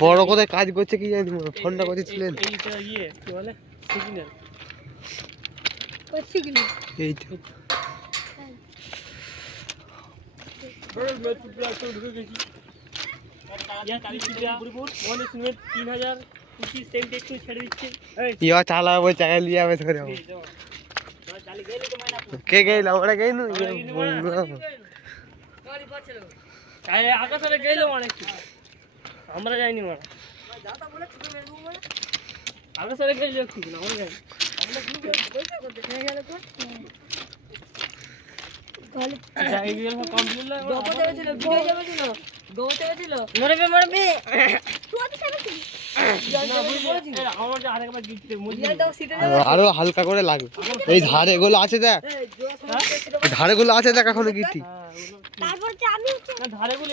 বড় করে কাজ করছে কি জানি, ফোনটা করেছিলেন এই তো। চালাবো চাকা লিয়ে যাবে ধরে কে গেল আমরা গেল আকাশে গেলাম অনেক আমরা যাইনি মারা আকাশে গেলে ঠিক না আমরা যাই আরো হালকা করে লাগে এই ধারে গুলো আছে দেখ, ধারে গুলো আছে দেখ এখনো গিটি। ধারে গুলো